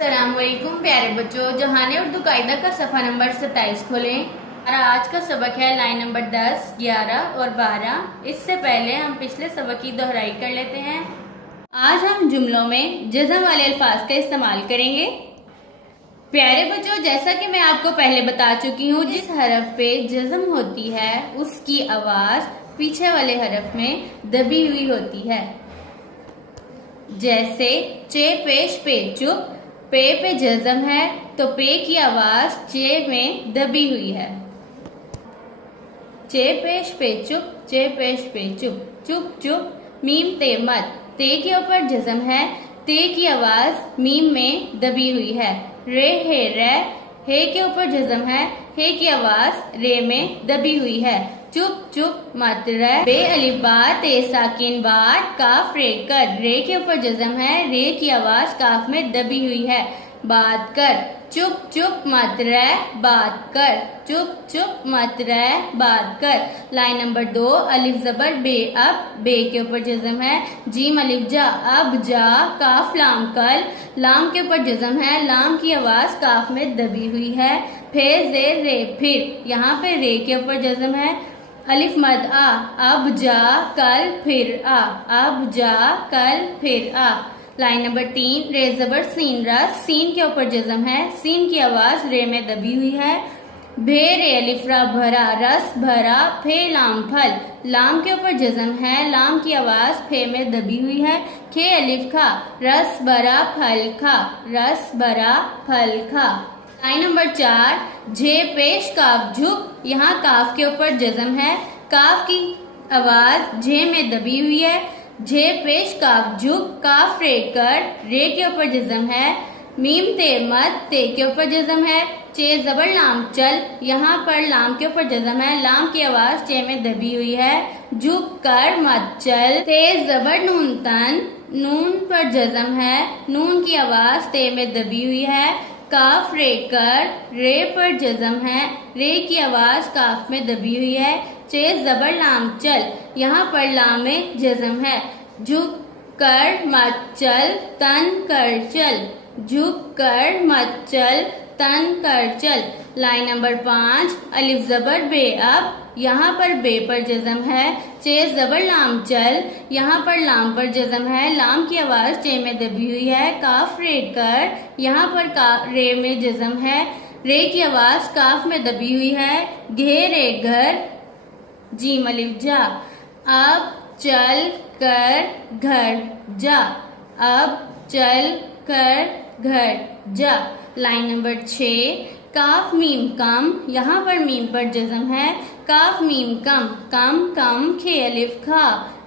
अस्सलामुअलैकुम प्यारे बच्चों, जहाने उर्दू कायदा का सफ़ा नंबर 27 खोलें और आज का सबक है लाइन नंबर 10, 11 और 12। इससे पहले हम पिछले सबक की दोहराई कर लेते हैं। आज हम जुमलों में जज़म वाले अल्फाज का इस्तेमाल करेंगे। प्यारे बच्चों, जैसा कि मैं आपको पहले बता चुकी हूँ, जिस हरफ पे जज़म होती है उसकी आवाज़ पीछे वाले हरफ में दबी हुई होती है। जैसे चे पेश पे चुप, पे जज़म है तो पे की आवाज चे में दबी हुई है। चे पेश पे चुप, चे पेश पे चुप, चुप चुप। मीम ते मत, ते के ऊपर जज़म है, ते की आवाज मीम में दबी हुई है। रे हे रे, हे के ऊपर जज़म है, हे की आवाज रे में दबी हुई है। चुप चुप मत रे, बे अलिफ बा ते साकिन बाट काफ रे कर, रे के ऊपर जज़म है, रे की आवाज काफ में दबी हुई है। बात कर, चुप चुप मत रे बात कर, चुप चुप मत रे बात कर। लाइन नंबर 2, अलिफ जबर बे अब, बे के ऊपर जज़म है, जीम अलिफ जा अब जा, काफ लाम कल, लाम के ऊपर जज़म है, लाम की आवाज काफ में दबी हुई है। फेर जेर रे फिर, यहाँ पे रे के ऊपर जज़म है, अलिफ मद आ, अब जा कल फिर आ, अब जा कल फिर आ। लाइन नंबर 3, रे जबर सीन रस, सीन के ऊपर जज़म है, सीन की आवाज रे में दबी हुई है। भे रे अलिफ्रा भरा, रस भरा, फे लाम फल, लाम के ऊपर जज़म है, लाम की आवाज फे में दबी हुई है। खे अलिफ खा, रस भरा फल खा, रस भरा फल खा। लाइन नंबर 4, झे पेश काफ झुक, यहाँ काफ के ऊपर जज़म है, काफ की आवाज झे में दबी हुई है। झे पेश काफ झुक, काफ रे कर, रे के ऊपर जज़म है, मीम ते मत, ते के ऊपर जज़म है। चे जबर लाम चल, यहाँ पर लाम के ऊपर जज़म है, लाम की आवाज चे में दबी हुई है। झुक कर मत चल, ते जबर नून तन, नून पर जज़म है, नून की आवाज ते में दबी हुई है। काफ रे कर, रे पर जज़म है, रे की आवाज काफ में दबी हुई है। चे जबर लाम चल, यहाँ पर लाम में जज़म है। झुक कर मत चल, तन कर चल, झुक कर मत चल, तन कर चल। लाइन नंबर 5, अलिफ जबर बे अब, यहाँ पर बे पर जज़म है, चे जबर लाम चल, यहाँ पर लाम पर जज़म है, लाम की आवाज चे में दबी हुई है। काफ रे कर, यहाँ पर रे में जज़म है, रे की आवाज काफ में दबी हुई है। घे रे घर, जीम अलिफ जा, अब चल कर घर जा, अब चल कर घर जा। लाइन नंबर 6, काफ मीम कम, यहाँ पर मीम पर जज़म है, काफ मीम कम, कम कम खे अलिफ खा,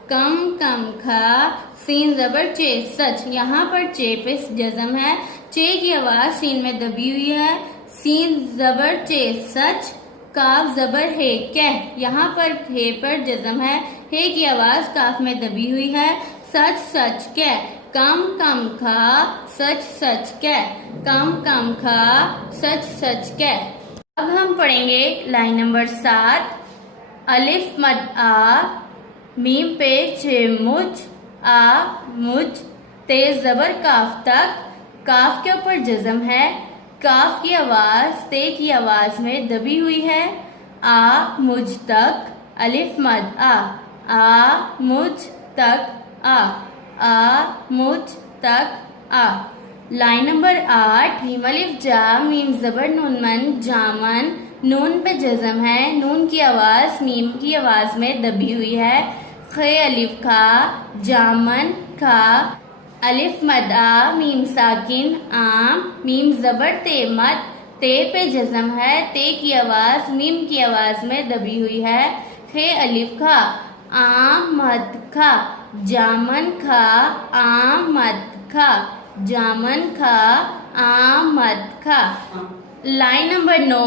कम कम खा। सीन जबर चे सच, यहाँ पर चे पे जज़म है, चे की आवाज सीन में दबी हुई है। सीन जबर चे सच, काफ जबर हे कह, यहाँ पर हे पर जज़म है, हे की आवाज काफ में दबी हुई है। सच सच कह, कम कम खा, सच सच कह, कम कम खा, सच सच कह। अब हम पढ़ेंगे लाइन नंबर 7, अलिफ मद आ, मीम पे चे मुझ, आ मुझ, तेज जबर काफ तक, काफ के ऊपर जज़म है, काफ की आवाज ते की आवाज में दबी हुई है। आ मुझ तक, अलिफ मद आ मुझ तक आ मुझ तक आ। लाइन नंबर 8, मीम अलिफ जा, मीम जबर नून मन, जामन, नून पे जज़म है, नून की आवाज मीम की आवाज में दबी हुई है। खे अलिफ खा, जामन खा, अलिफ मद आ, मीम साकिन आम, मीम जबर ते मत, ते पे जज़म है, ते की आवाज मीम की आवाज में दबी हुई है। खे अलिफ खा, आम मत खा, जामन खा, आम मत खा, जामन खा, आम मत खा। लाइन नंबर 9,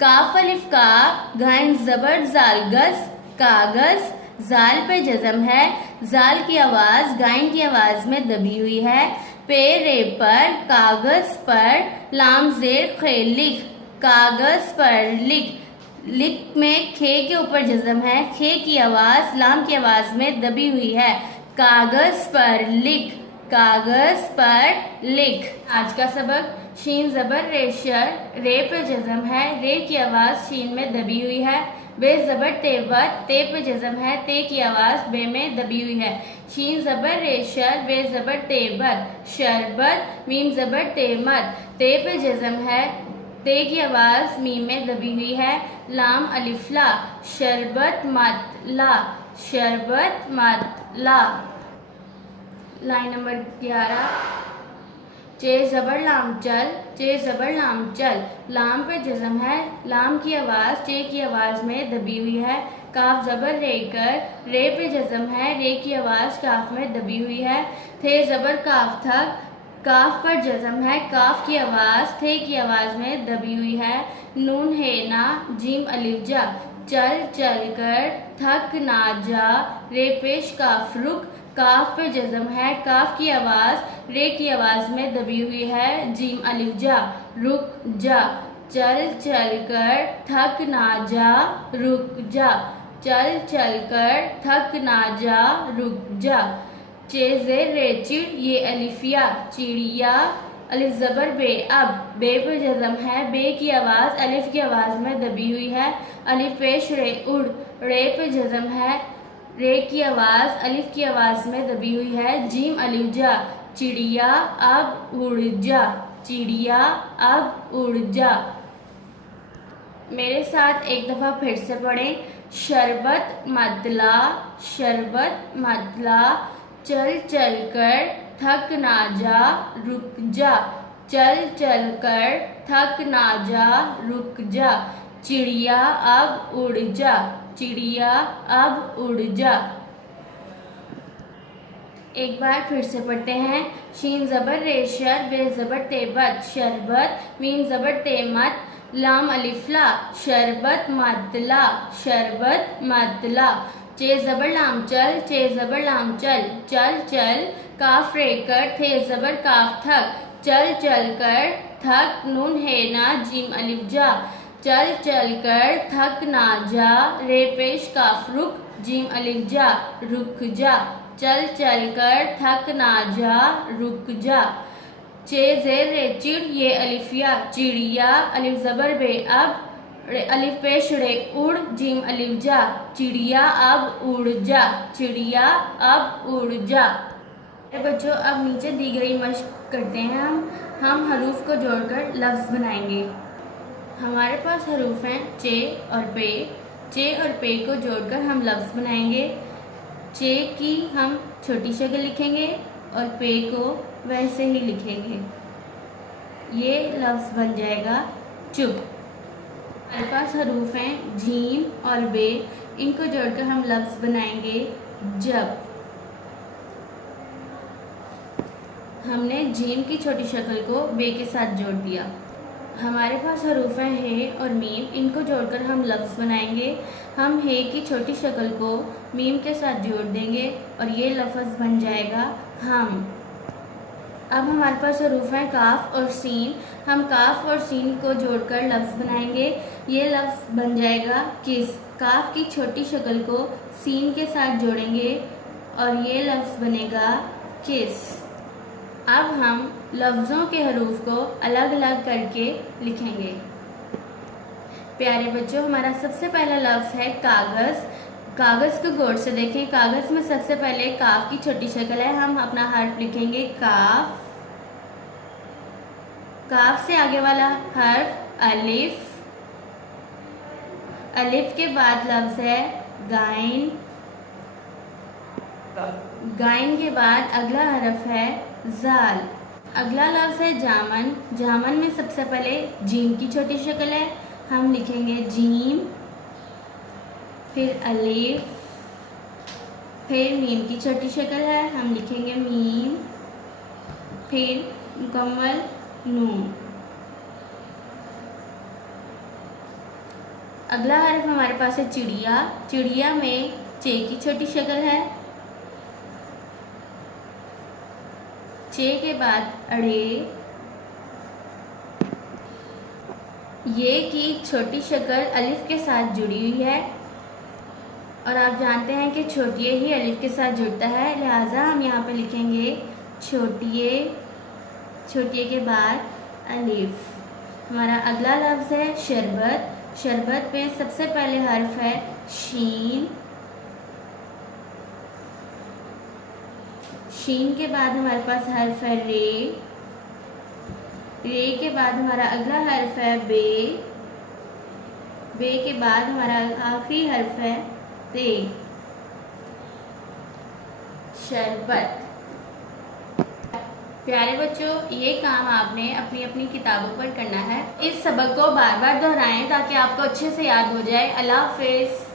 काफ अलिफ का, घाइन जबर जाल गस, कागज, जाल पे जज़म है, जाल की आवाज गाइन की आवाज में दबी हुई है। पे रे पर, कागज पर, लाम जेर खे लिख, कागज पर लिख, लिख में खे के ऊपर जज़म है, खे की आवाज लाम की आवाज में दबी हुई है। कागज पर लिख, कागज पर लिख। आज का सबक शीन ज़बर रेशर, रे पे जज़म है, रे की आवाज़ शीन में दबी हुई है। बे ज़बर तेबत, ते पे जज़म है, ते की आवाज़ बे में दबी हुई है। शीन ज़बर रेशर, बे ज़बर तेबत, शरबत, मीम ज़बर तेमत, ते पे जज़म है, ते की आवाज़ मीम में दबी हुई है। लाम अलिफ ला, शरबत मत ला, शरबत मत ला। लाइन नंबर 11, चे ज़बर लाम चल, चे ज़बर लाम चल, लाम पे जज़म है, लाम की आवाज़ चे की आवाज़ में दबी हुई है। काफ ज़बर रेकर, रे पे जज़म है, रे की आवाज़ काफ में दबी हुई है। थे ज़बर काफ थक, काफ पर जज़म है, काफ की आवाज़ थे की आवाज़ में दबी हुई है। नून है ना, जीम अलिफ जा, चल चल कर, थक ना जा, रे पेश काफ रुक, काफ पे जज़म है, काफ की आवाज़ रे की आवाज़ में दबी हुई है। जीम अलिफ जा, रुक जा, चल चल कर, थक ना जा, रुक जा, चल चल कर, थक ना जा, रुक जा। चेज़ेर रे चिड़, ये अलिफिया, चिड़िया, अलिफ ज़बर बे, अब बे पे जज़म है, बे की आवाज़ अलिफ की आवाज़ में दबी हुई है। अलिफ पेश रे उड़, रे पे जज़म है, रे की आवाज़ अलिफ की आवाज़ में दबी हुई है। जीम अलिफ जा, चिड़िया अब उड़ जा, चिड़िया अब उड़ जा। मेरे साथ एक दफ़ा फिर से पढ़ें। शरबत मतला, शरबत मतला, चल चल कर, थक ना जा, रुक जा, चल चल कर, थक ना जा, रुक जा। चिड़िया अब उड़ जा, चिड़िया अब उड़ जा। एक बार फिर से पढ़ते हैं। शीन ज़बर रेशर, बे ज़बर तेबत, शरबत, मीम ज़बर तेमत, लाम अलिफ ला, शरबत मतला, शरबत मतला। चे ज़बर लाम चल, चे ज़बर लाम चल, चल चल, काफ रेकर, थे ज़बर काफ थक, चल चल कर, थक, नून है ना, जीम अलिफ जा, चल चल कर, थक ना जा, रे पेश काफ रुक, जीम अलिफ जा, रुक जा, चल चल कर, थक ना जा, रुक जा। चे ज़ेर रे चिड़, ये अलिफिया, चिड़िया, अलिफ ज़बर बे, अब अलिफ पेश रे उड़, जीम अलिफ जा, चिड़िया अब उड़ जा, चिड़िया अब उड़ जा। बच्चों, अब नीचे दी गई मशक करते हैं। हम हरूफ को जोड़कर लफ्ज़ बनाएंगे। हमारे पास हरूफ हैं चे और पे। चे और पे को जोड़कर हम लफ्ज़ बनाएंगे। चे की हम छोटी शक्ल लिखेंगे और पे को वैसे ही लिखेंगे। ये लफ्ज़ बन जाएगा चुप। हमारे पास हरूफ हैं जीम और बे, इनको जोड़कर हम लफ्ज़ बनाएंगे जब। हमने जीम की छोटी शक्ल को बे के साथ जोड़ दिया। हमारे पास हरूफ हैं हे और मीम, इनको जोड़कर हम लफ्ज़ बनाएंगे। हम हे की छोटी शक्ल को मीम के साथ जोड़ देंगे और ये लफ्ज़ बन जाएगा हम। अब हमारे पास हरूफ हैं काफ और सीन। हम काफ और सीन को जोड़कर लफ्ज़ बनाएंगे। ये लफ्ज़ बन जाएगा किस। काफ की छोटी शक्ल को सीन के साथ जोड़ेंगे और ये लफ्ज़ बनेगा किस। अब हम लफ्ज़ों के हरूफ को अलग अलग करके लिखेंगे। प्यारे बच्चों, हमारा सबसे पहला लफ्ज़ है कागज़। कागज़ को गौर से देखें। कागज़ में सबसे पहले काफ की छोटी शक्ल है। हम अपना हर्फ लिखेंगे काफ। काफ से आगे वाला हर्फ अलिफ। अलिफ के बाद लफ्ज़ है गाइन। गाइन के बाद अगला हर्फ है जाल। अगला लफ्ज़ है जामन। जामन में सबसे पहले जीम की छोटी शक्ल है। हम लिखेंगे जीम, फिर अलिफ, फिर मीम की छोटी शक्ल है, हम लिखेंगे मीम, फिर मुकम्मल नून। अगला हर्फ हमारे पास है चिड़िया। चिड़िया में चे की छोटी शक्ल है। चे के बाद अड़े। ये की छोटी शक्ल अलिफ के साथ जुड़ी हुई है और आप जानते हैं कि छोटी ही अलिफ के साथ जुड़ता है, लिहाजा हम यहाँ पे लिखेंगे छोटिए, छोटिए के बाद अलिफ। हमारा अगला लफ्ज़ है शरबत। शरबत में सबसे पहले हर्फ है शीन। शीन के बाद हमारे पास हर्फ है रे। रे के बाद हमारा अगला हर्फ है बे। बे के बाद हमारा आखिरी हर्फ है ते। शरबत। प्यारे बच्चों, ये काम आपने अपनी अपनी किताबों पर करना है। इस सबक को बार बार दोहराएं ताकि आपको अच्छे से याद हो जाए। अल्लाह हाफिज़।